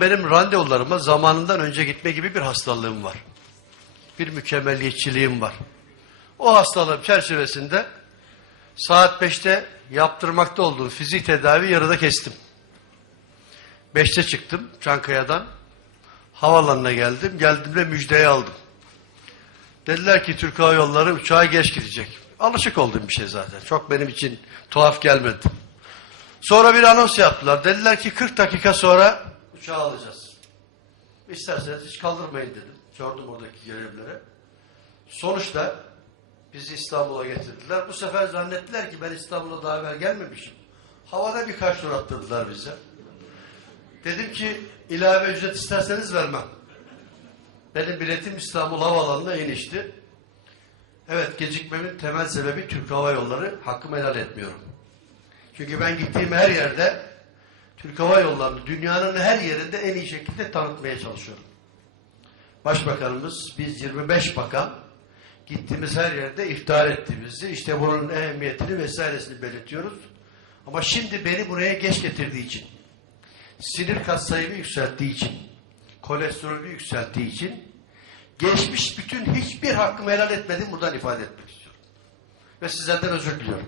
Benim randevularıma zamanından önce gitme gibi bir hastalığım var. Bir mükemmeliyetçiliğim var. O hastalığım çerçevesinde saat 5'te yaptırmakta olduğum fizik tedavi yarıda kestim. 5'te çıktım Çankaya'dan. Havalanına geldim. Geldiğimde müjdeyi aldım. Dediler ki Türk Hava Yolları uçağa geç gidecek. Alışık olduğum bir şey zaten. Çok benim için tuhaf gelmedi. Sonra bir anons yaptılar. Dediler ki 40 dakika sonra uçağı alacağız. İsterseniz hiç kaldırmayın dedim. Sordum oradaki görevlilere. Sonuçta bizi İstanbul'a getirdiler. Bu sefer zannettiler ki ben İstanbul'a daha evvel gelmemişim. Havada birkaç tur attırdılar bize. Dedim ki ilave ücret isterseniz vermem. Benim biletim İstanbul Havaalanı'na inişti. Evet gecikmemin temel sebebi Türk Hava Yolları. Hakkımı helal etmiyorum. Çünkü ben gittiğim her yerde Türk Hava Yolları'nı dünyanın her yerinde en iyi şekilde tanıtmaya çalışıyorum. Başbakanımız, biz 25 bakan gittiğimiz her yerde iftihar ettiğimizi, işte bunun ehemmiyetini vesairesini belirtiyoruz. Ama şimdi beni buraya geç getirdiği için, sinir katsayımı yükselttiği için, kolesterolü yükselttiği için, geçmiş bütün hiçbir hakkımı helal etmedim buradan ifade etmek istiyorum. Ve sizlerden özür diliyorum.